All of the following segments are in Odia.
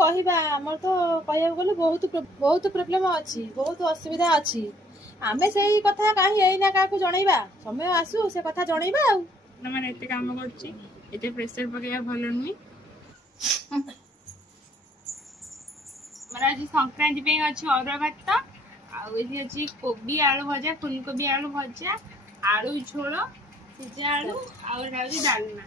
कहबा हमर तो कहया बोले बहुत प्रॉब्लम अछि बहुत असुविधा अछि आमे सेही कथा काहे एइना काकू जणैबा समय आसु से कथा जणैबा आ ना माने एते काम करछि एते प्रेशर पकेया भलो नुई हमरा आज संक्रांति पे अछि अरुआ भात आ एथि अछि कोबी आलू भजा फूलकोबी आलू भजा आलू झोल सिजा आलू आ राउजी डालना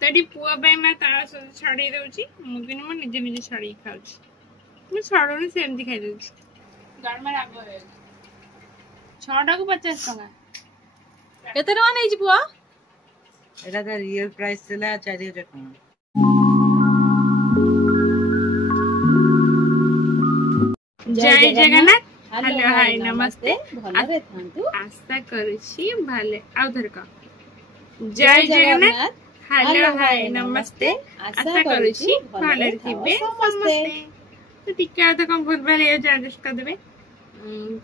तडी पुआ पे मैं तारा छाड़ी दउची मुगिन म निजे निजे छाड़ी खाउची मैं छाड़ोनी सेमती खाइ दउची गरमा राग हे 6 टा को 50 टका केते टका नै छि पुआ एटा त रियल प्राइस थिला 4000 टका जय जगन्नाथ हेलो हाय नमस्ते भलरे थांतु आशा करूची भले आउधर का जय जगन्नाथ हेलो हाय नमस्ते आशा करूची भले थिबे नमस्ते तो टिका तो कम भूल भाले एडजस्ट कर देबे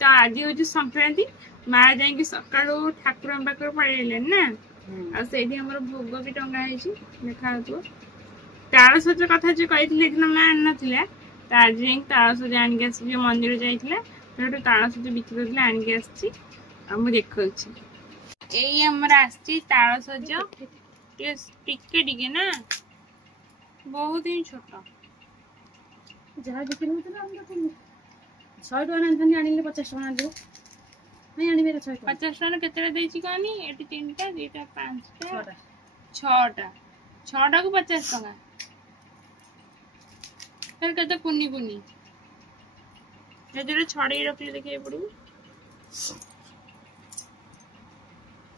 तो आज हो संक्रांति माँ जाइए सकाळू ठाकुर पाखर पड़े ना आ सेठी हमर भोग भी टंगा है देखा तो तार सज कथा जो कही माँ आन ना आज तार सज आनिक आस मंदिर जाइए तो तार सज बिक्री करते आनिक आसी देखा यही आमर आल सज टिके टिके ना बहुत ही छोट जहाँ बिक्री होता हम तो 100 टका आनथानी आनिले 50 टका आनिबो नहीं आनिबे 100 टका 50 टका केतेटा देछि कहनी एटी 3टा 2टा 5टा 6टा को 50 टका फिर कते पुनी पुनी ये जो छड़ी रखी देखिए पड़ू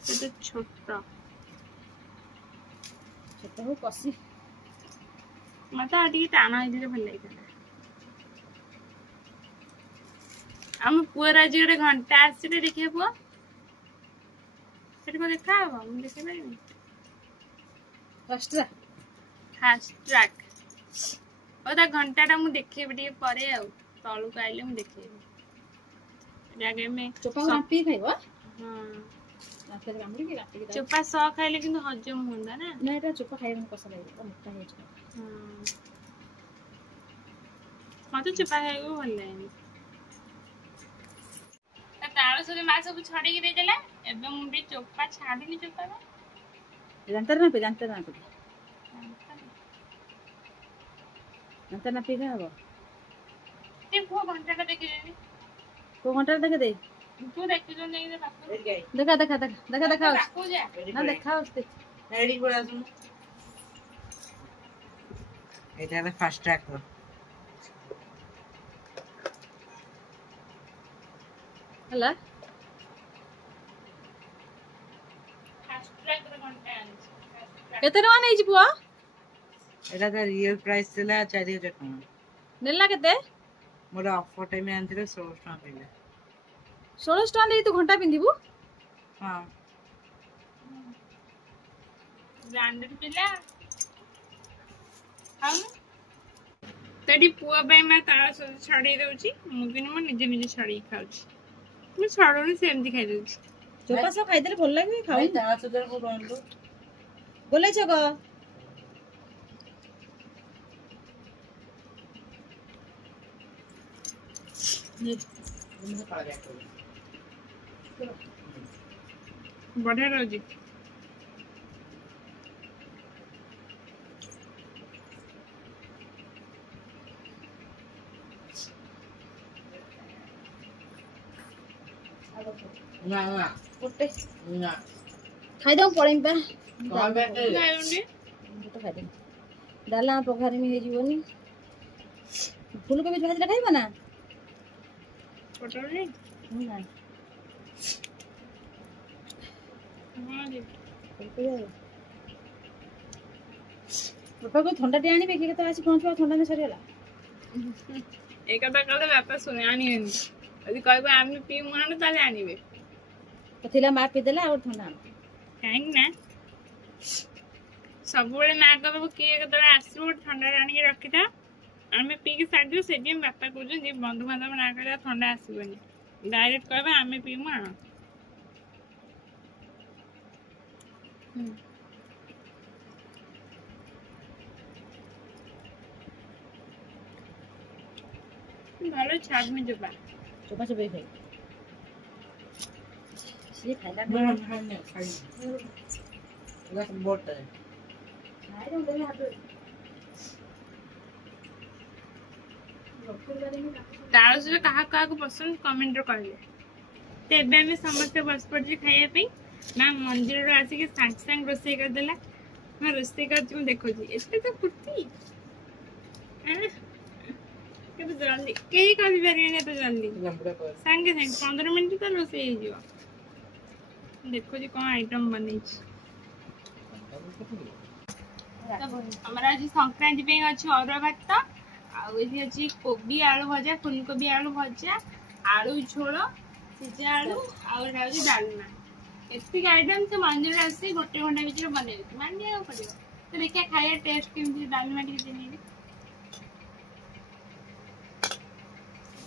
ये छोटा छोटा हो कसी मत आटी टाना है भल लगे आम पुअर आज गोटे घंटा आसे देखिए पुआ को देखा हम देखे पारि फास्ट ट्रैक और ता घंटा मु देखेबी टिके परे आ तळु आइले मु देखेबी जागे में चोपा रापी खाइबो हां राते कामड़ी के राते के चोपा सो खाइले किंतु हजम होंदा ना ना एटा चोपा खाइबो कसा लागो मोटा हे छ हां मते चोपा खाइबो भल लागेनी तार सब मां सब छड़ी के दे देला एबे मुंडी चोपा छाडीनी चोपा जानतर ना पे हबो ते को घंटा का देखे देनी को घंटा देखे दे तू देख जो नहीं दे बापू देखा बापू जा ना देखा उसते रेडी पड़ा सुन एटा फास्ट ट्रैक रो हला केते टका नै छि पुआ एटा त रियल प्राइस थिला 4000 टका नेला केते मोर ऑफर टाइम आनथिले 16 टका पहिले 16 टका दे तू घंटा पिंदिबू हां ब्रांडेड पिला हम तडी पुआ पे मैं तारा छाड़ी दउची मुगिन म निजे निजे छाड़ी खाउची मैं छाड़ोनी सेमती खाइ दउची चोपा सब खाइ देले भल लागे खाउ तारा सदर को रोंदो बोले छगो बढ़िया रोजी ना कोटे ना खाइ दो पड़िम बा कौन बैठे खाइउनी तो खाइ दे डाला पघारी में हे जीवनी फूल के बीच भाजी खाइबा ना पटोरी ना हां जी बापा को ठंडा टे आनी बे के तो आसी पहुंचवा ठंडा में सरियला एक कथा कहले बापा सुने आनिबेनी यदि कहबे आमे पी माने ताले आनिबे तो थिला मा पी देला और ठंडा काहे ना सब बेले ना कहबे किए केतरा आसीबो ठंडा रानी के रखिता आमे पी के साडू सेडी बापा कहजन जे बंधु बांधव ना कहले ठंडा आसीबनी डायरेक्ट कहबे आमे पी मा ভালো ছাড় মে জবা চোপা চোপাই খাই ସିଏ ଖାଇଲା ନା ଖାଇନି ଖାଇନି ଏଇଟା ବଡଟା ତାଳସରେ କାହାକୁ ପସନ୍ଦ କମେଣ୍ଟରେ କହିବେ। ତ ଏବେ ଆମେ ସମସ୍ତେ ବସି ପଡ଼ିଛୁ ଖାଇବା ପାଇଁ। ମା ମନ୍ଦିରରୁ ଆସିକି ସାଙ୍ଗେ ସାଙ୍ଗେ ରୋଷେଇ କରିଦେଲା। ମା ରୋଷେଇ କରୁଛି ମୁଁ ଦେଖୁଛି ଏତେ ତ ଫୁର୍ତ୍ତି କେତେ ଜଲ୍ଦି କେହି କରିପାରିବେନି ଏତେ ଜଲ୍ଦି ସାଙ୍ଗେ ସାଙ୍ଗେ 15 ମିନିଟ୍ ତ ରୋଷେଇ ହେଇଯିବ। ଦେଖୁଛି କ'ଣ ଆଇଟମ୍ ବନେଇଛି। ଆମର ଆଜି ସଂକ୍ରାନ୍ତି ପାଇଁ ଅଛି ଅରୁଆ ଭାତ ଆଉ ଏଠି ଅଛି କୋବି ଆଳୁ ଭଜା ଫୁଲକୋବି ଆଳୁ ଭଜା ଆଳୁ ଝୋଳ ସିଝା ଆଳୁ ଆଉ ଏଟା ହେଉଛି ଡାଲମା। ଏତିକି ଆଇଟମ୍ ସେ ମନ୍ଦିରରେ ଆସି ଗୋଟେ ଘଣ୍ଟା ଭିତରେ ବନେଇ ଦେଉଛି ମାନିବାକୁ ପଡ଼ିବ। ତ ଦେଖିବା ଖାଇବା ଟେଷ୍ଟ କେମିତି ଡାଲମା ଟିକେ ବନେଇବି।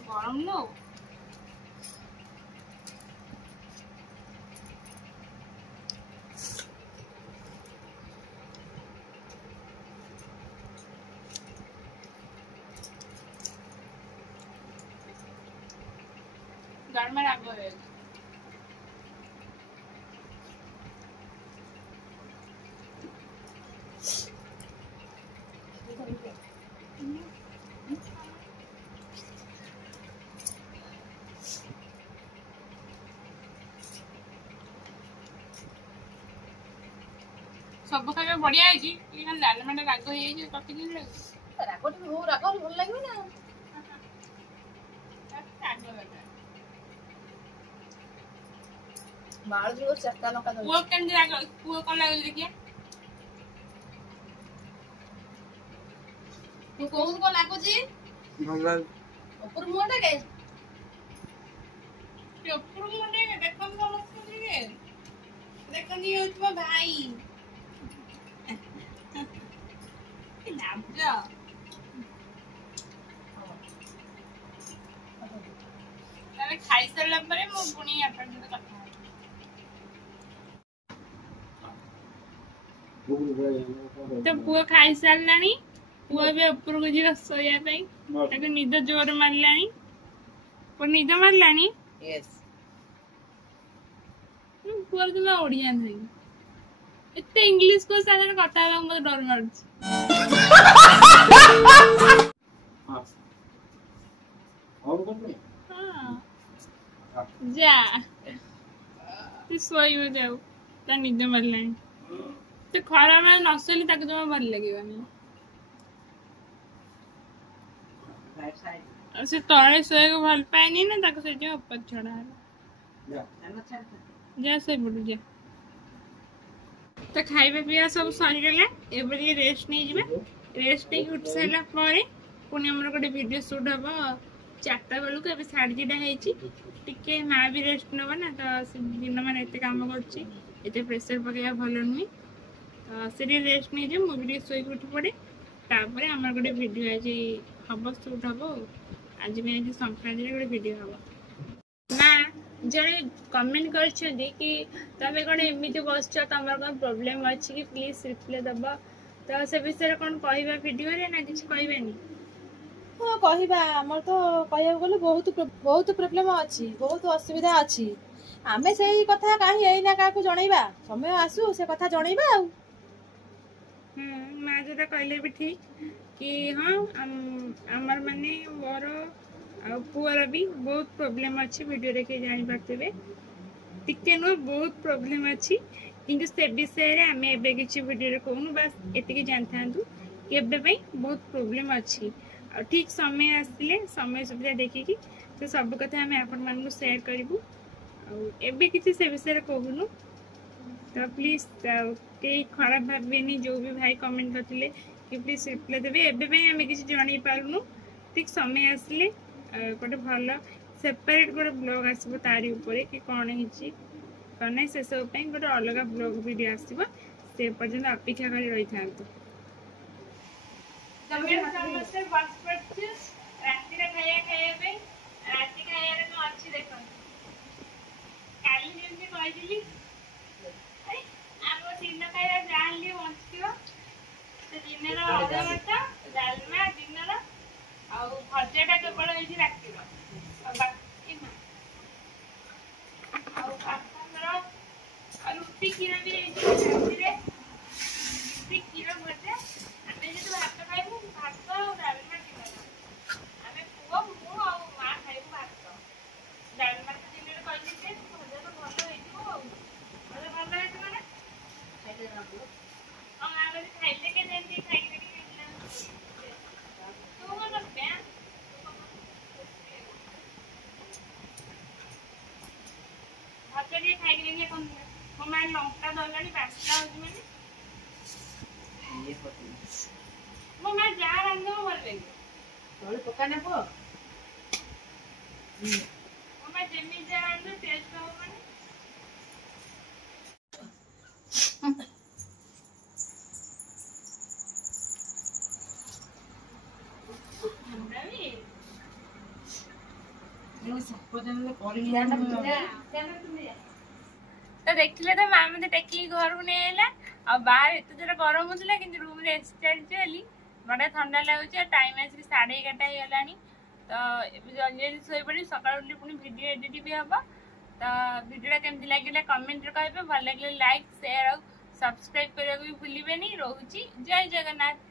ଗରମ ନଉ ଡାଲମା ରାଗ ହେଇଯାଉଛି। ସବୁ ଖାଇବା ବଢିଆ ହେଇଛି ଖାଲି ଡାଲମାଟା ରାଗ ହେଇଯାଇଛି କଟି ରାଗ ଟିକେ ହଉ ରାଗ ଭଲ ଲାଗିବ ନା ମାଳ ଯିବ 4ଟା ଲଙ୍କା ଦଉଛି। ପୁଅ କେମିତି ରାଗ ପୁଅ କ'ଣ ଲାଗୁଛି ଦେଖିଆ ତୁ କହୁଛୁ କ'ଣ ଲାଗୁଛି ଉପର ମୁହଁଟା କେ ଉପରକୁ ମୁଣ୍ଡେ ଦେଖନ୍ତୁ ସମସ୍ତେ ଟିକେ ଦେଖନ୍ତି ଇଏ ହେଉଛି ମୋ ଭାଇ ଲାଜ ତାହେଲେ ଖାଇସାରିଲା ପରେ ମୁଁ ପୁଣି ଆପଣଙ୍କ ସହିତ କଥା ହେବି। ତ ପୁଅ ଖାଇସାରିଲାଣି ପୁଅ ଏବେ ଉପରକୁ ଯିବ ଶୋଇବା ପାଇଁ ତାକୁ ନିଦ ଜୋର ମାରିଲାଣି ପୁଅ ନିଦ ମାରିଲାଣି ପୁଅର ଜମା ଓଡ଼ିଆ ନାହିଁ ଏତେ ଇଂଲିଶ କୋ ସାଙ୍ଗରେ କଥା ହେବାକୁ ମୋତେ ଡର ମାରୁଛି। ଯା ତୁ ଶୋଇବ ଯାଉ ତା ନିଦ ମାରିଲାଣି ତୁ ଖରା ବେଳେ ନ ଶୋଇଲେ ତାକୁ ଜମା ଭଲ ଲାଗିବନି। ଆଉ ସେ ତଳେ ଶୋଇବାକୁ ଭଲ ପାଏନି ନା ତାକୁ ସେଇଥିପାଇଁ ଉପରେ ଛଡା ହେଲା ଯା ଶୋଇପଡୁ ଯା। ତ ଖାଇବା ପିଇବା ସବୁ ସରିଗଲା ଏବେ ଟିକେ ରେଷ୍ଟ ନେଇଯିବା ରେଷ୍ଟ ନେଇକି ଉଠି ସାରିଲା ପରେ ପୁଣି ଆମର ଗୋଟେ ଭିଡ଼ିଓ ସୁଟ୍ ହବ 4ଟା ବେଳକୁ। ଏବେ 2:30 ହେଇଛି ଟିକେ ମା ବି ରେଷ୍ଟ ନେବ ନା ତ ସେ ଦିନ ମାନେ ଏତେ କାମ କରୁଛି ଏତେ ପ୍ରେସର ପକେଇବା ଭଲ ନୁହେଁ ତ ସେ ଟିକେ ରେଷ୍ଟ ନେଇଯିବ ମୁଁ ବି ଟିକେ ଶୋଇକି ଉଠି ପଡ଼େ ତାପରେ ଆମର ଗୋଟେ ଭିଡ଼ିଓ ଆଜି ହବ ସୁଟ୍ ହବ ଆଜି ପାଇଁ ଆଜି ସଂକ୍ରାନ୍ତିରେ ଗୋଟେ ଭିଡ଼ିଓ ହବ। ନା ଜଣେ କମେଣ୍ଟ କରିଛନ୍ତି କି ତମେ କ'ଣ ଏମିତି ବସିଛ ତମର କ'ଣ ପ୍ରୋବ୍ଲେମ୍ ଅଛି କି ପ୍ଲିଜ୍ ରିପ୍ଲାଏ ଦେବ ତ ସେ ବିଷୟରେ କ'ଣ କହିବା ଭିଡ଼ିଓରେ ନା କିଛି କହିବାନି? ହଁ କହିବା ଆମର ତ କହିବାକୁ ଗଲେ ବହୁତ ପ୍ରୋବ୍ଲେମ ଅଛି ବହୁତ ଅସୁବିଧା ଅଛି ଆମେ ସେଇ କଥା କାହିଁ ଏଇନା କାହାକୁ ଜଣେଇବା ସମୟ ଆସୁ ସେ କଥା ଜଣେଇବା ଆଉ। ମା ଯୋଉଟା କହିଲେ ବି ଠିକ୍ କି ହଁ ଆମର ମାନେ ମୋର ଆଉ ପୁଅର ବି ବହୁତ ପ୍ରୋବ୍ଲେମ୍ ଅଛି ଭିଡ଼ିଓ ଦେଖି ଜାଣିପାରୁଥିବେ ଟିକେ ନୁହଁ ବହୁତ ପ୍ରୋବ୍ଲେମ୍ ଅଛି କିନ୍ତୁ ସେ ବିଷୟରେ ଆମେ ଏବେ କିଛି ଭିଡ଼ିଓରେ କହୁନୁ ବାସ୍ ଏତିକି ଜାଣିଥାନ୍ତୁ କି ଏବେ ପାଇଁ ବହୁତ ପ୍ରୋବ୍ଲେମ୍ ଅଛି ଆଉ ଠିକ୍ ସମୟ ଆସିଲେ ସମୟ ସୁବିଧା ଦେଖିକି ସେ ସବୁ କଥା ଆମେ ଆପଣମାନଙ୍କୁ ସେୟାର କରିବୁ ଆଉ ଏବେ କିଛି ସେ ବିଷୟରେ କହୁନୁ ତ ପ୍ଲିଜ୍ କେହି ଖରାପ ଭାବିବେନି ଯେଉଁ ବି ଭାଇ କମେଣ୍ଟ କରିଥିଲେ କି ପ୍ଲିଜ୍ ରିପ୍ଲାଏ ଦେବେ ଏବେ ପାଇଁ ଆମେ କିଛି ଜଣେଇ ପାରୁନୁ ଠିକ୍ ସମୟ ଆସିଲେ ଗୋଟେ ଭଲ ସେପାରେଟ୍ ଗୋଟେ ବ୍ଲଗ୍ ଆସିବ ତାରି ଉପରେ କି କ'ଣ ହେଇଛି କ'ଣ ନାହିଁ ସେସବୁ ପାଇଁ ଗୋଟେ ଅଲଗା ବ୍ଲଗ୍ ଭିଡ଼ିଓ ଆସିବ ସେ ପର୍ଯ୍ୟନ୍ତ ଅପେକ୍ଷା କରି ରହିଥାନ୍ତୁ। ସମସ୍ତେ ବସି ପଡ଼ିଛୁ ରାତିରେ ଖାଇବା ପାଇଁ ରାତି ଖାଇବାରେ କ'ଣ ଅଛି ଦେଖନ୍ତୁ କାଲି ଯେମିତି କହିଥିଲି ଆମ ଦିନ ଖାଇବା ଯାହାହେଲେ ବଞ୍ଚିବ ସେ ଦିନର ଅରୁଆ ଭାତ ଡାଲମା ଦିନର ଆଉ ଭଜାଟା କେବଳ ହେଇଛି ଖାଇକି ଦେଖିବା କଣ ଥିଲା। ମୋ ମା ଲଙ୍କା ଦଲାଣି ବାସ୍ନା ହଉଛି ମାନେ ମୋ ମା ଯାହା ରାନ୍ଧିବ ଭଲ ଲାଗିବ। ତଳେ ପକା ନା ପୁଅ। ମୋ ମା ଯେମିତି ଯାହା ରାନ୍ଧିବ ଟେଷ୍ଟ ହବ ମାନେ ତ ଦେଖିଲେ ତ ମା ମତେ ଟେକିକି ଘରକୁ ନେଇ ଆଇଲା। ଆଉ ବାହାରେ ଏତେ ଜୋରେ ଗରମ ହଉଥିଲା କିନ୍ତୁ ରୁମରେ ଏସି ଚାଲିଛି ବୋଲି ବଢିଆ ଥଣ୍ଡା ଲାଗୁଛି। ଆଉ ଟାଇମ ଆସିକି 11:30 ହେଇଗଲାଣି। ତ ଏବେ ଜଲ୍ଦି ଜଲ୍ଦି ଶୋଇପଡ଼ିବି। ସକାଳୁ ଉଠି ପୁଣି ଭିଡ଼ିଓ ଏଡିଟ୍ ବି ହବ। ତ ଭିଡ଼ିଓଟା କେମିତି ଲାଗିଲା କମେଣ୍ଟରେ କହିବେ। ଭଲ ଲାଗିଲେ ଲାଇକ୍ ସେୟାର ଆଉ ସବସ୍କ୍ରାଇବ କରିବାକୁ ବି ଭୁଲିବେନି। ରହୁଛି ଜୟ ଜଗନ୍ନାଥ।